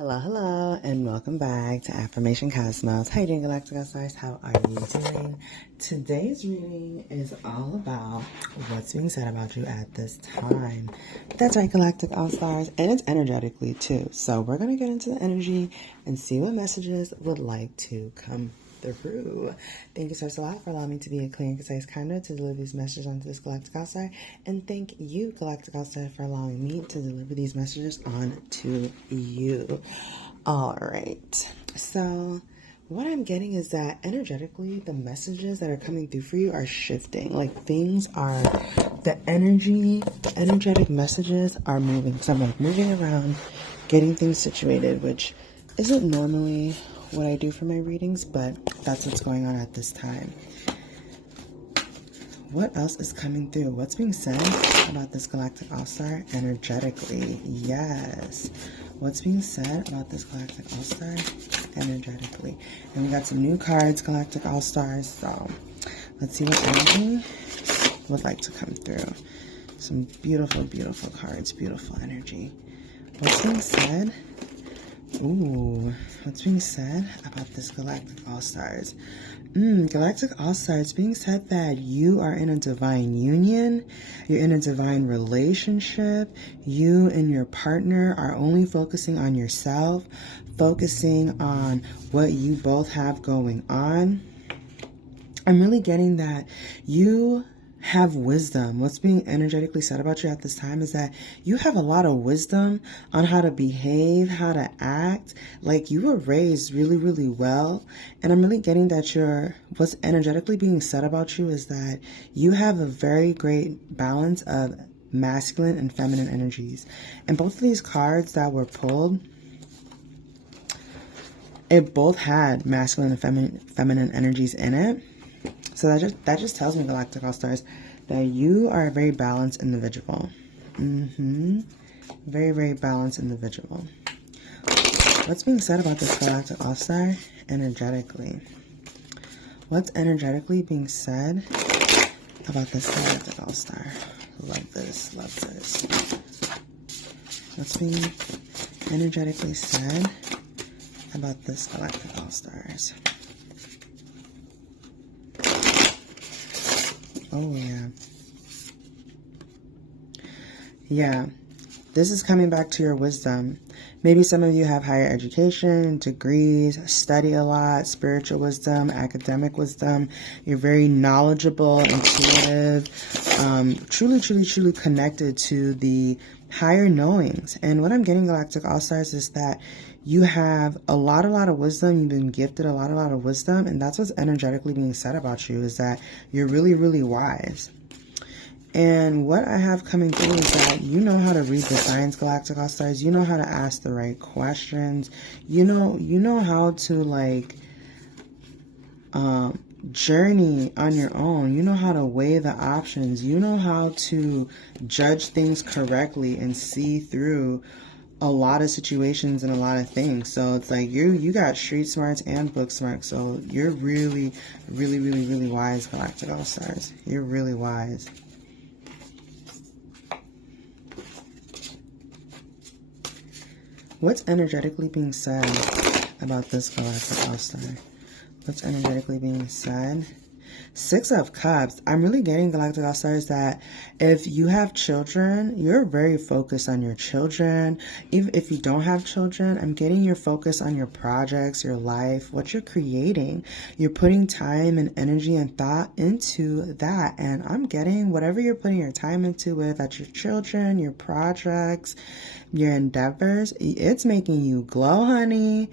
Hello, and welcome back to Affirmation Cosmos. How you doing, Galactic Stars? How are you doing? Today's reading is all about what's being said about you at this time. That's right, Galactic All-Stars, and it's energetically too. So we're going to get into the energy and see what messages would like to come through. Thank you so much for allowing me to be a clear and concise conduit to deliver these messages onto this Galactic All-Star. And thank you, Galactic All-Star, for allowing me to deliver these messages on to you. All right. So what I'm getting is that energetically, the messages that are coming through for you are shifting. Like things are, the energetic messages are moving. So I'm like moving around, getting things situated, which isn't normally what I do for my readings, but that's what's going on at this time. What else is coming through? What's being said about this Galactic All-Star energetically? Yes. What's being said about this Galactic All-Star energetically? And we got some new cards, Galactic All-Stars. So let's see what energy would like to come through. Some beautiful, beautiful cards, beautiful energy. What's being said? Ooh, what's being said about this Galactic All-Stars? Galactic All-Stars, being said that you are in a divine union, you're in a divine relationship, you and your partner are only focusing on yourself, focusing on what you both have going on. I'm really getting that you have wisdom. What's being energetically said about you at this time is that you have a lot of wisdom on how to behave, how to act. Like you were raised really, really well. And I'm really getting that what's energetically being said about you is that you have a very great balance of masculine and feminine energies. And both of these cards that were pulled, it both had masculine and feminine energies in it. So that just tells me, Galactic All-Stars, that you are a very balanced individual. Very, very balanced individual. What's being said about this Galactic All-Star energetically? What's energetically being said about this Galactic All-Star? Love this, love this. What's being energetically said about this Galactic All-Stars? Oh, yeah. Yeah. This is coming back to your wisdom. Maybe some of you have higher education, degrees, study a lot, spiritual wisdom, academic wisdom. You're very knowledgeable, intuitive, truly connected to the higher knowings. And what I'm getting, Galactic All-Stars, is that you have a lot of wisdom. You've been gifted a lot of wisdom. And that's what's energetically being said about you, is that you're really, really wise. And what I have coming through is that you know how to read the signs, Galactic All-Stars. You know how to ask the right questions. You know how to like journey on your own. You know how to weigh the options. You know how to judge things correctly and see through a lot of situations and a lot of things. So it's like you got street smarts and book smarts. So you're really, really, really, really wise, Galactic All-Stars. You're really wise. What's energetically being said about this Galactic All-Star? What's energetically being said? Six of Cups. I'm really getting, Galactic All-Stars, that if you have children, you're very focused on your children. If you don't have children, I'm getting your focus on your projects, your life, what you're creating. You're putting time and energy and thought into that. And I'm getting whatever you're putting your time into, with that's your children, your projects, your endeavors, it's making you glow, honey.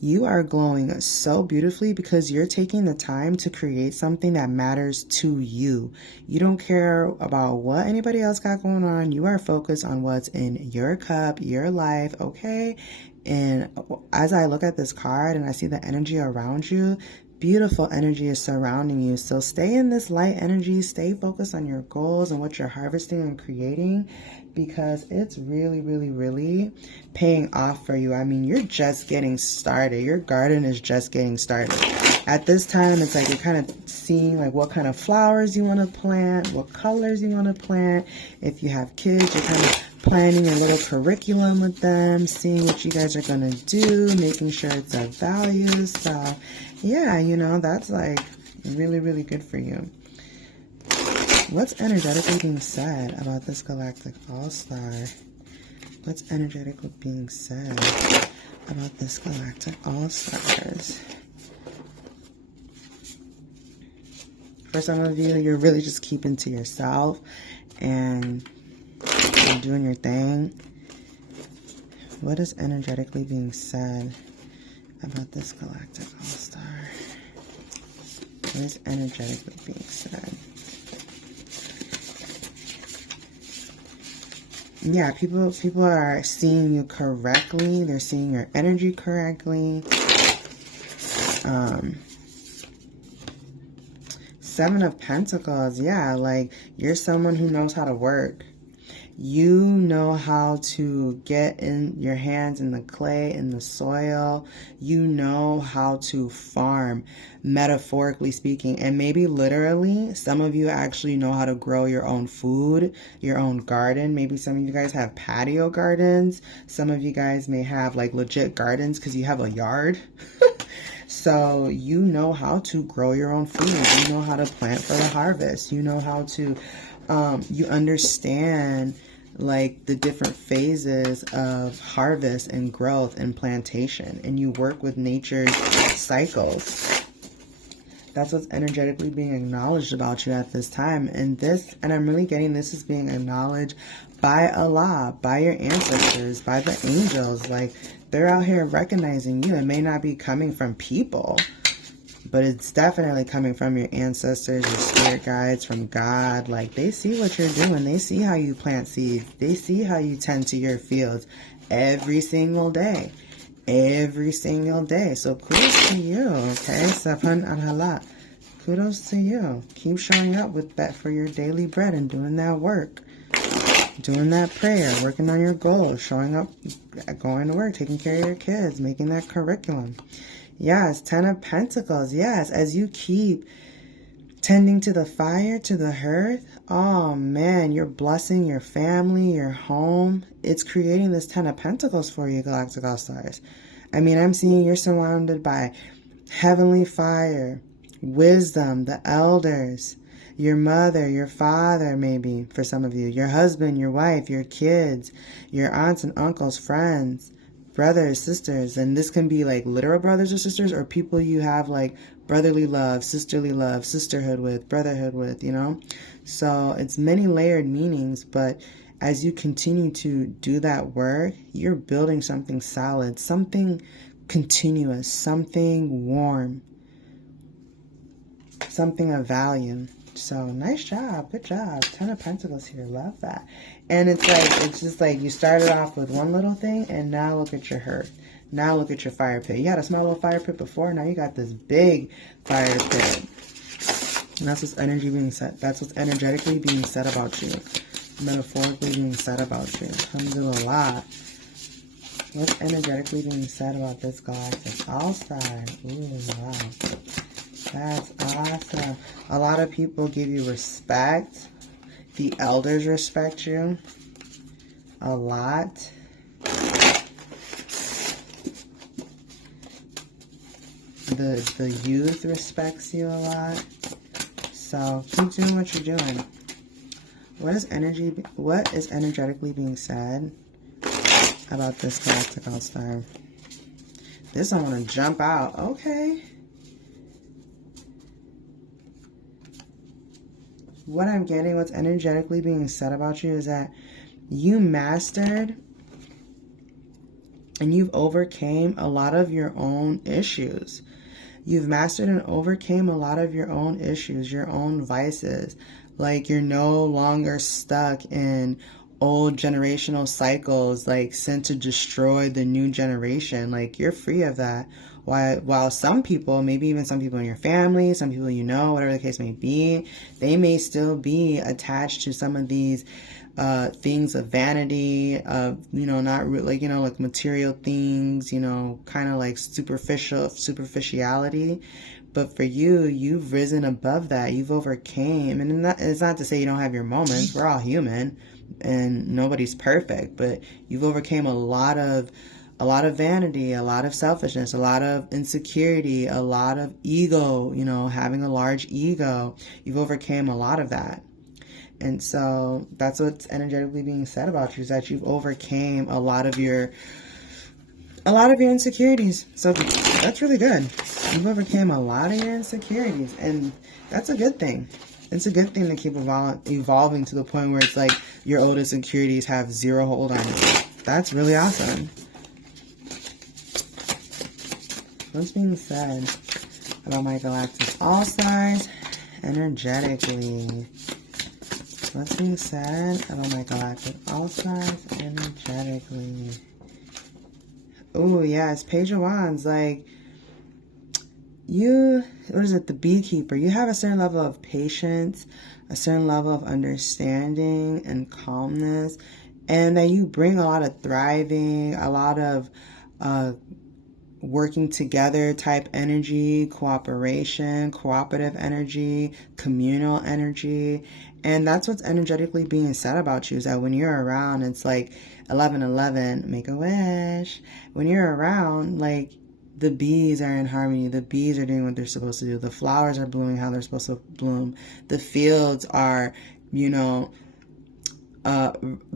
You are glowing so beautifully because you're taking the time to create something that matters to you. You don't care about what anybody else got going on. You are focused on what's in your cup, your life, okay? And as I look at this card and I see the energy around you, beautiful energy is surrounding you. So stay in this light energy. Stay focused on your goals and what you're harvesting and creating, because it's really, really, really paying off for you. I mean, you're just getting started. Your garden is just getting started. At this time, it's like you're kind of seeing like what kind of flowers you want to plant, what colors you want to plant. If you have kids, you're kind of planning a little curriculum with them, seeing what you guys are going to do, making sure it's of value. So, yeah, you know, that's like really, really good for you. What's energetically being said about this galactic all-star? What's energetically being said about this galactic all-stars? For some of you, you're really just keeping to yourself and you're doing your thing. What is energetically being said about this galactic all-star? What is energetically being said? Yeah, people are seeing you correctly. They're seeing your energy correctly. Seven of Pentacles, yeah, like you're someone who knows how to work. You know how to get in your hands in the clay, in the soil. You know how to farm, metaphorically speaking. And maybe literally, some of you actually know how to grow your own food, your own garden. Maybe some of you guys have patio gardens. Some of you guys may have like legit gardens because you have a yard. So you know how to grow your own food. You know how to plant for the harvest. You know how to, you understand like the different phases of harvest and growth and plantation. And you work with nature's cycles. That's what's energetically being acknowledged about you at this time. And I'm really getting this is being acknowledged by Allah, by your ancestors, by the angels. Like, they're out here recognizing you. It may not be coming from people, but it's definitely coming from your ancestors, your spirit guides, from God. Like, they see what you're doing. They see how you plant seeds. They see how you tend to your fields every single day. Every single day. So kudos to you, okay? Sabhan al-Halak. Kudos to you. Keep showing up with that for your daily bread and doing that work. Doing that prayer, working on your goals, showing up, going to work, taking care of your kids, making that curriculum. Yes, Ten of Pentacles. Yes, as you keep tending to the fire, to the hearth, oh man, you're blessing your family, your home. It's creating this Ten of Pentacles for you, Galactic All-Stars. I mean, I'm seeing you're surrounded by heavenly fire, wisdom, the elders, your mother, your father, maybe for some of you, your husband, your wife, your kids, your aunts and uncles, friends, brothers, sisters. And this can be like literal brothers or sisters, or people you have like brotherly love, sisterhood with, brotherhood with, you know. So it's many layered meanings, but as you continue to do that work, you're building something solid, something continuous, something warm, something of value. So nice job. Good job. Ten of Pentacles here. Love that. And it's like, it's just like you started off with one little thing and now look at your hearth. Now look at your fire pit. You had a small little fire pit before. Now you got this big fire pit. And that's what's energy being said. That's what's energetically being said about you. Metaphorically being said about you. Alhamdulillah. What's energetically being said about this galactic all-star? Ooh, wow. That's awesome. A lot of people give you respect. The elders respect you a lot. The youth respects you a lot. So keep doing what you're doing. What is energetically being said about this galactic all-star? This I want to jump out. Okay. What I'm getting, what's energetically being said about you is that you mastered and you've overcame a lot of your own issues. You've mastered and overcame a lot of your own issues, your own vices. Like, you're no longer stuck in old generational cycles, like sent to destroy the new generation. Like, you're free of that. While some people, maybe even some people in your family, some people you know, whatever the case may be, they may still be attached to some of these things of vanity, of, you know, not like, you know, like material things, you know, kind of like superficiality. But for you, you've risen above that. You've overcame. And it's not to say you don't have your moments. We're all human. and nobody's perfect, but you've overcame a lot of vanity, a lot of selfishness, a lot of insecurity, a lot of ego, you know, having a large ego. You've overcame a lot of that. And so that's what's energetically being said about you, is that you've overcame a lot of your insecurities. So that's really good. You've overcame a lot of your insecurities, and that's a good thing. It's a good thing to keep evolving to the point where it's like your old insecurities have zero hold on you. That's really awesome. What's being said about my galactic all-stars energetically? What's being said about my galactic all-stars energetically? Oh, yes, Page of Wands. Like, you, what is it, the beekeeper? You have a certain level of patience, a certain level of understanding and calmness, and that you bring a lot of thriving, a lot of working together type energy, cooperation, cooperative energy, communal energy. And that's what's energetically being said about you, is that when you're around, it's like 11:11, make a wish. When you're around, like, the bees are in harmony. The bees are doing what they're supposed to do. The flowers are blooming how they're supposed to bloom. The fields are, you know,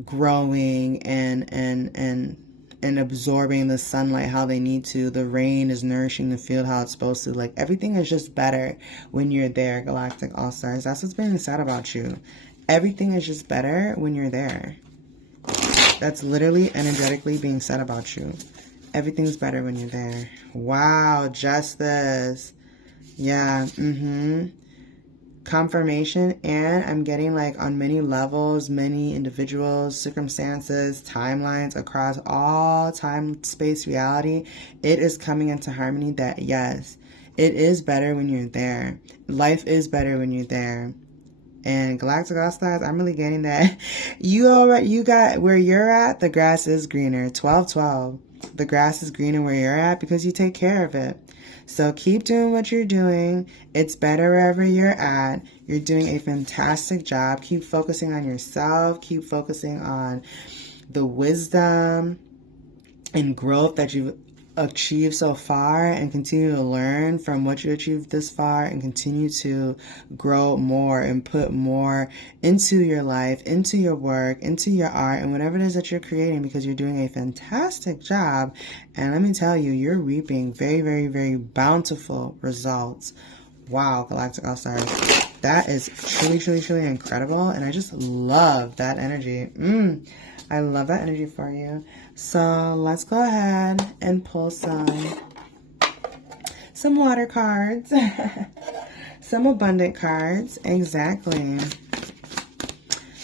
growing and absorbing the sunlight how they need to. The rain is nourishing the field how it's supposed to. Like, everything is just better when you're there, Galactic All-Stars. That's what's being said about you. Everything is just better when you're there. That's literally energetically being said about you. Everything's better when you're there. Wow, Justice. Yeah, confirmation, and I'm getting, like, on many levels, many individuals, circumstances, timelines, across all time, space, reality, it is coming into harmony that, yes, it is better when you're there. Life is better when you're there. And Galactic All-Stars, I'm really getting that. You got where you're at, the grass is greener. 12-12. The grass is greener where you're at because you take care of it. So keep doing what you're doing. It's better wherever you're at. You're doing a fantastic job. Keep focusing on yourself. Keep focusing on the wisdom and growth that you've achieved so far, and continue to learn from what you achieved this far, and continue to grow more and put more into your life, into your work, into your art, and whatever it is that you're creating, because you're doing a fantastic job. And let me tell you, you're reaping very, very, very bountiful results. Wow, Galactic All-Stars. That is truly, truly, truly incredible. And I just love that energy. I love that energy for you. So let's go ahead and pull some water cards. Some abundant cards. Exactly.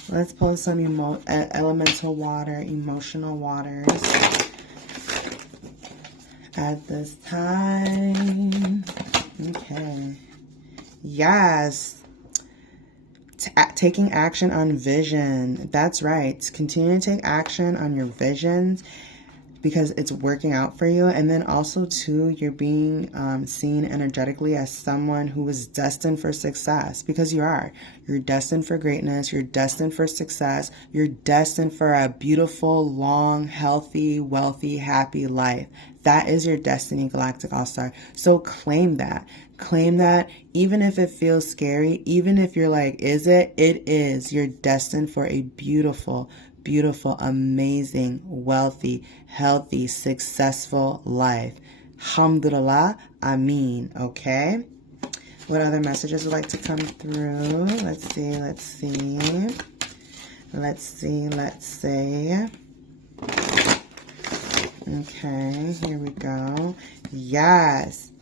Let's pull some elemental water, emotional waters at this time. Okay. Yes. Taking action on vision. That's right. Continue to take action on your visions, because it's working out for you. And then also, too, you're being seen energetically as someone who is destined for success, because you are. You're destined for greatness. You're destined for success. You're destined for a beautiful, long, healthy, wealthy, happy life. That is your destiny, Galactic All-Star. So claim that. Claim that, even if it feels scary, even if you're like, is it? It is. You're destined for a beautiful, beautiful, amazing, wealthy, healthy, successful life. Alhamdulillah, Ameen. Okay? What other messages would like to come through? Let's see. Okay, here we go. Yes.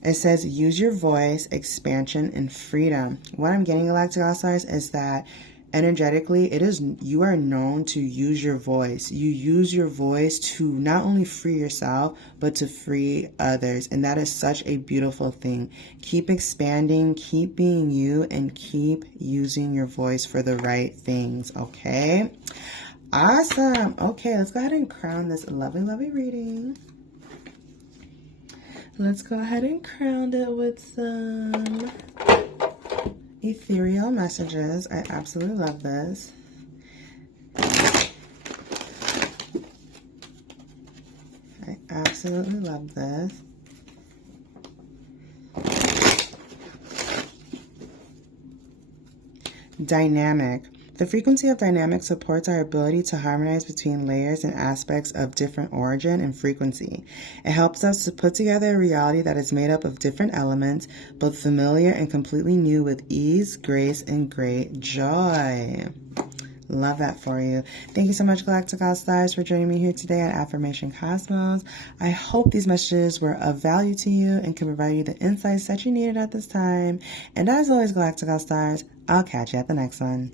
It says, use your voice, expansion, and freedom. What I'm getting, Galactic All-Stars, is that energetically, you are known to use your voice. You use your voice to not only free yourself, but to free others. And that is such a beautiful thing. Keep expanding, keep being you, and keep using your voice for the right things, okay? Awesome. Okay, let's go ahead and crown this lovely, lovely reading. Let's go ahead and crown it with some ethereal messages. I absolutely love this. absolutely love this. Dynamic. The frequency of dynamic supports our ability to harmonize between layers and aspects of different origin and frequency. It helps us to put together a reality that is made up of different elements, both familiar and completely new, with ease, grace, and great joy. Love that for you. Thank you so much, Galactic All Stars, for joining me here today at Affirmation Cosmos. I hope these messages were of value to you and can provide you the insights that you needed at this time. And as always, Galactic All Stars, I'll catch you at the next one.